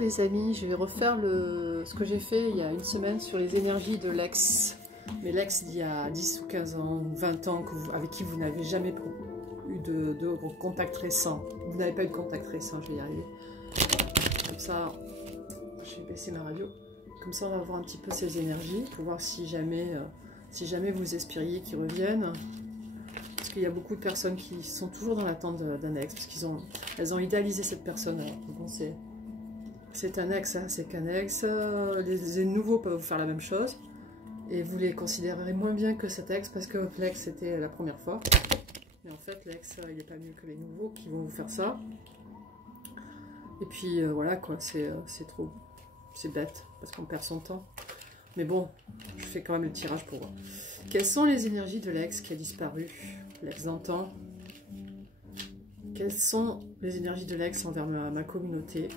les amis, je vais refaire ce que j'ai fait il y a une semaine sur les énergies de l'ex. Mais l'ex d'il y a 10 ou 15 ans ou 20 ans avec qui vous n'avez jamais eu de contact récent. Vous n'avez pas eu de contact récent, je vais y arriver. Comme ça, je vais baisser ma radio. Comme ça, on va voir un petit peu ces énergies pour voir si jamais vous espériez qu'ils reviennent. Parce qu'il y a beaucoup de personnes qui sont toujours dans l'attente d'un ex, parce qu'elles ont idéalisé cette personne. Bon, c'est un ex, hein, c'est qu'un ex. Les nouveaux peuvent vous faire la même chose. Et vous les considérerez moins bien que cet ex, parce que l'ex c'était la première fois. Mais en fait, l'ex, il n'est pas mieux que les nouveaux qui vont vous faire ça. Et puis voilà quoi, c'est trop. C'est bête, parce qu'on perd son temps. Mais bon, je fais quand même le tirage pour voir. Quelles sont les énergies de l'ex qui a disparu? L'ex d'antan. Quelles sont les énergies de l'ex envers ma communauté?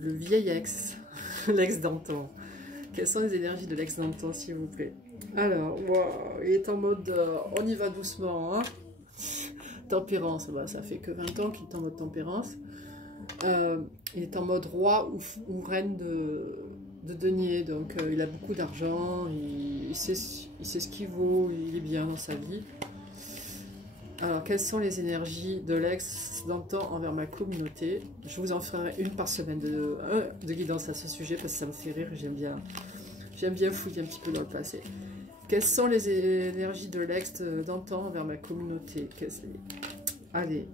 Le vieil ex, l'ex d'antan. Quelles sont les énergies de l'ex d'antan, s'il vous plaît? Alors, wow, il est en mode on y va doucement, hein. Tempérance, bah, ça fait que 20 ans qu'il est en mode tempérance. Il est en mode roi ou reine de denier, donc il a beaucoup d'argent, il sait ce qu'il vaut, il est bien dans sa vie. Alors, quelles sont les énergies de l'ex d'antan envers ma communauté? Je vous en ferai une par semaine de guidance à ce sujet, parce que ça me fait rire, j'aime bien fouiller un petit peu dans le passé. Quelles sont les énergies de l'ex d'antan envers ma communauté? Allez,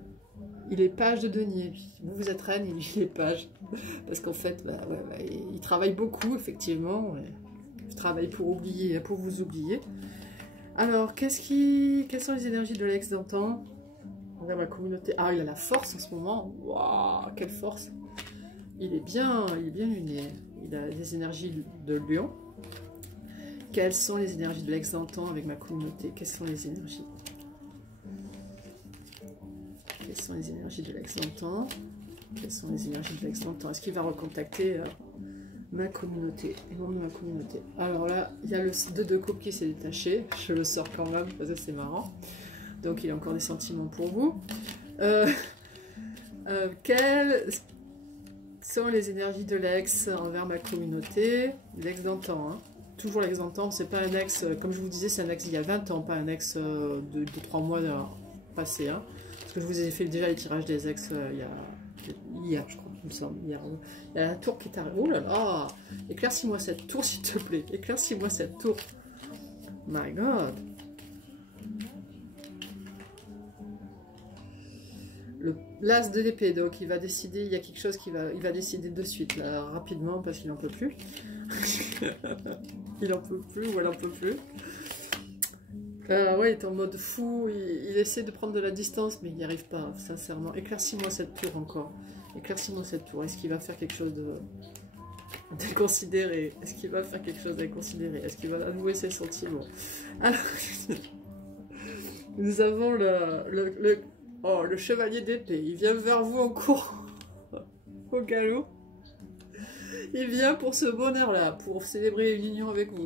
il est page de denier, vous êtes reine, il est page. Parce qu'en fait, il travaille beaucoup, effectivement. Il travaille pour oublier, pour vous oublier. Alors, quelles sont les énergies de l'ex d'antan envers ma communauté? Ah, il a la force en ce moment. Waouh, quelle force! Il est bien luné. Il a des énergies de lion. Quelles sont les énergies de l'ex d'antan avec ma communauté? Quelles sont les énergies? Quelles sont les énergies de l'ex d'antan? Quelles sont les énergies de l'ex d'antan? Est-ce qu'il va recontacter ma communauté, les membres de ma communauté? Alors là, il y a le 2 de coupe qui s'est détaché. Je le sors quand même parce que c'est marrant. Donc il a encore des sentiments pour vous. Quelles sont les énergies de l'ex envers ma communauté? L'ex d'antan, hein. Toujours l'ex d'antan, c'est pas un ex, comme je vous disais, c'est un ex il y a 20 ans, pas un ex de 3 mois passé. Hein. Parce que je vous ai fait déjà les tirages des ex hier, je crois, il me semble. Hier. Il y a la tour qui est arrivée. Oh là là! Éclaircis-moi cette tour, s'il te plaît. Éclaircis-moi cette tour. My God! L'as de l'épée, donc il va décider, il y a quelque chose il va décider de suite, là, rapidement, parce qu'il n'en peut plus. Il en peut plus, ou elle en peut plus. Ouais, il est en mode fou, il essaie de prendre de la distance, mais il n'y arrive pas, sincèrement. Éclaircis-moi cette tour encore. Éclaircis-moi cette tour. Est-ce qu'il va faire quelque chose d'inconsidéré? Est-ce qu'il va faire quelque chose d'inconsidéré? Est-ce qu'il va avouer ses sentiments? Alors, nous avons le chevalier d'épée. Il vient vers vous en courant, au galop. Il vient pour ce bonheur-là, pour célébrer une union avec vous.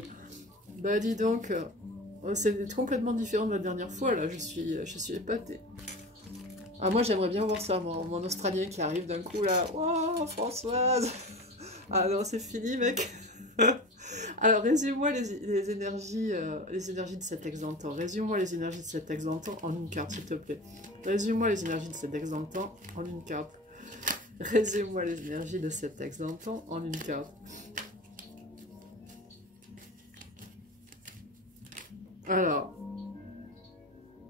Bah dis donc, c'est complètement différent de la dernière fois, là, je suis épatée. Ah, moi j'aimerais bien voir ça, mon Australien qui arrive d'un coup, là. Oh, Françoise! Ah non, c'est fini, mec. Alors, résume-moi les énergies de cet ex d'antan. Résume-moi les énergies de cet ex d'antan en une carte, s'il te plaît. Résume-moi les énergies de cet ex d'antan en une carte. Résume-moi les énergies de cet ex d'antan en une carte. Alors,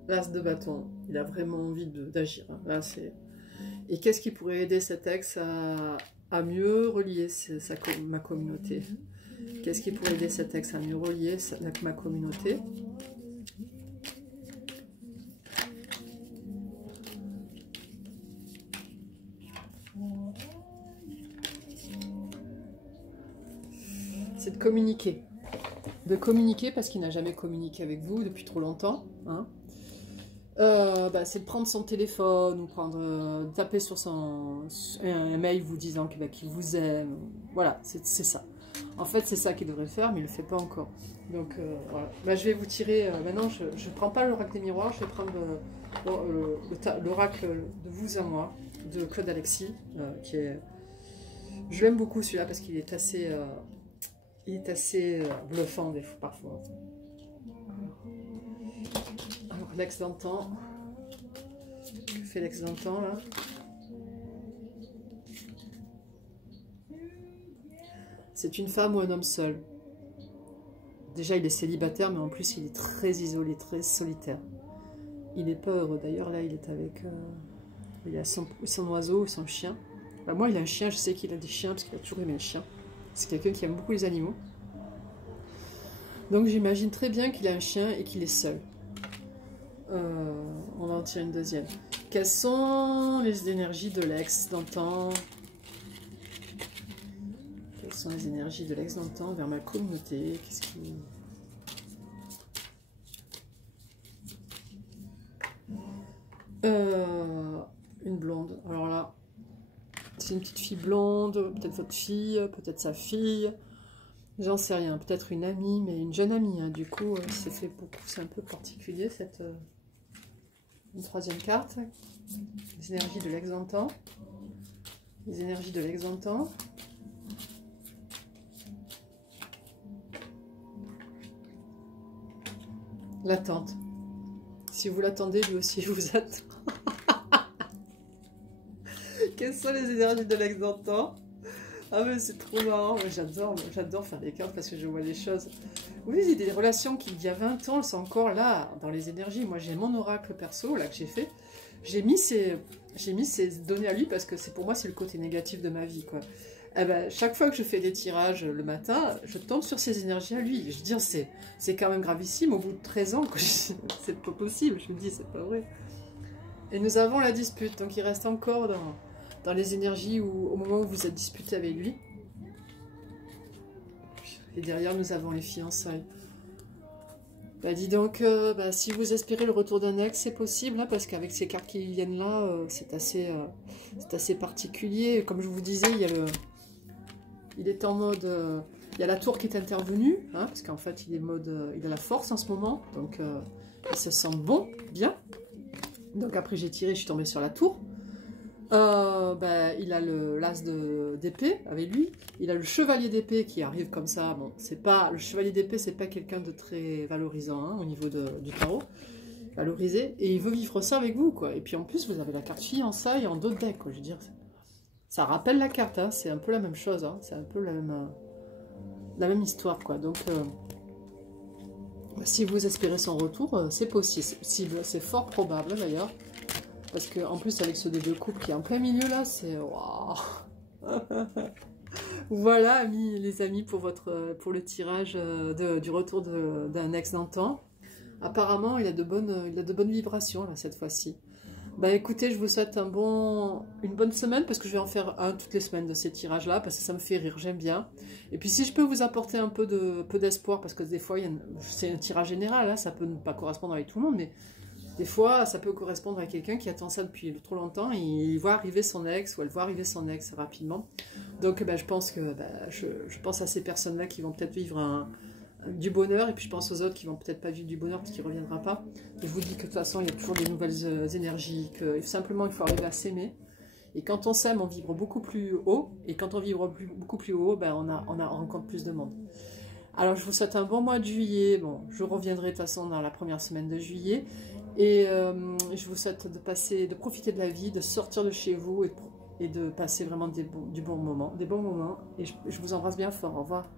l'as de bâton, il a vraiment envie d'agir. Hein. Là, c'est. Et qu'est-ce qui pourrait aider cet ex à mieux relier ma communauté? Qu'est-ce qui pourrait aider cet ex à mieux relier ma communauté? C'est de communiquer. De communiquer parce qu'il n'a jamais communiqué avec vous depuis trop longtemps. Hein. C'est de prendre son téléphone ou taper sur un mail vous disant qu'il vous aime. Voilà, c'est ça. En fait, c'est ça qu'il devrait faire, mais il ne le fait pas encore. Donc, voilà. Bah, je vais vous tirer... maintenant, je ne prends pas l'oracle des miroirs, je vais prendre l'oracle de vous à moi. de Claude Alexis, qui est... Je l'aime beaucoup celui-là parce qu'il est assez, bluffant des fois, parfois. Alors, l'ex d'antan. Que fait l'ex d'antan, là? C'est une femme ou un homme seul. Déjà, il est célibataire, mais en plus, il est très isolé, très solitaire. Il n'est pas heureux. D'ailleurs, là, il est avec... il a son oiseau, son chien. Bah, moi, il a un chien. Je sais qu'il a des chiens, parce qu'il a toujours aimé les chiens. C'est quelqu'un qui aime beaucoup les animaux. Donc, j'imagine très bien qu'il a un chien et qu'il est seul. On va en tirer une deuxième. Quelles sont les énergies de l'ex d'antan? Quelles sont les énergies de l'ex d'antan vers ma communauté? Qu'est-ce qui... une blonde. Alors là, c'est une petite fille blonde, peut-être votre fille, peut-être sa fille. J'en sais rien. Peut-être une amie, mais une jeune amie. Hein. Du coup, c'est fait beaucoup. C'est un peu particulier cette... Une troisième carte. Les énergies de l'ex d'antan. Les énergies de l'ex d'antan. L'attente. Si vous l'attendez, lui aussi vous attend. Quelles sont les énergies de l'ex d'antan? Ah mais c'est trop marrant. J'adore faire des cartes parce que je vois les choses. Oui, il y a des relations qui, il y a 20 ans, elles sont encore là, dans les énergies. Moi, j'ai mon oracle perso, là, que j'ai fait. J'ai mis ces données à lui parce que pour moi, c'est le côté négatif de ma vie, quoi. Eh ben, chaque fois que je fais des tirages le matin, je tombe sur ces énergies à lui. Je veux dire, c'est quand même gravissime. Au bout de 13 ans, c'est pas possible. Je me dis, c'est pas vrai. Et nous avons la dispute. Donc, il reste encore dans les énergies au moment où vous êtes disputé avec lui. Et derrière, nous avons les fiançailles. Bah, dis donc, si vous espérez le retour d'un ex, c'est possible, hein, parce qu'avec ces cartes qui viennent là, c'est assez particulier. Comme je vous disais, il est en mode... il y a la tour qui est intervenue, hein, parce qu'en fait, il a la force en ce moment. Donc, il se sent bon, bien. Donc après, j'ai tiré, je suis tombée sur la tour. Il a l'as d'épée avec lui. Il a le chevalier d'épée qui arrive comme ça. Bon, le chevalier d'épée, c'est pas quelqu'un de très valorisant, hein, au niveau du tarot. Valorisé. Et il veut vivre ça avec vous, quoi. Et puis en plus, vous avez la carte fiançailles en dos de deck, quoi. Je veux dire, ça rappelle la carte, hein. C'est un peu la même chose, hein. C'est un peu la même histoire, quoi. Donc, si vous espérez son retour, c'est possible. C'est fort probable, d'ailleurs. Parce qu'en plus, avec ce deux couple qui est en plein milieu, là, c'est... Waouh. Voilà, les amis, pour le tirage du retour d'un ex d'antan. Apparemment, il a de bonnes vibrations, là, cette fois-ci. Bah écoutez, je vous souhaite une bonne semaine, parce que je vais en faire un toutes les semaines de ces tirages-là, parce que ça me fait rire, j'aime bien. Et puis si je peux vous apporter un peu d'espoir, parce que des fois, c'est un tirage général, hein, ça peut ne pas correspondre avec tout le monde, mais... Des fois, ça peut correspondre à quelqu'un qui attend ça depuis trop longtemps et il voit arriver son ex ou elle voit arriver son ex rapidement. Donc, je pense je pense à ces personnes-là qui vont peut-être vivre du bonheur et puis je pense aux autres qui vont peut-être pas vivre du bonheur parce qu'il ne reviendra pas. Et je vous dis que de toute façon, il y a toujours des nouvelles énergies, que simplement il faut arriver à s'aimer. Et quand on s'aime, on vibre beaucoup plus haut et quand on vibre beaucoup plus haut, on rencontre plus de monde. Alors, je vous souhaite un bon mois de juillet. Bon, je reviendrai de toute façon dans la première semaine de juillet. Et je vous souhaite de profiter de la vie, de sortir de chez vous et de passer vraiment des bons moments. Et je vous embrasse bien fort. Au revoir.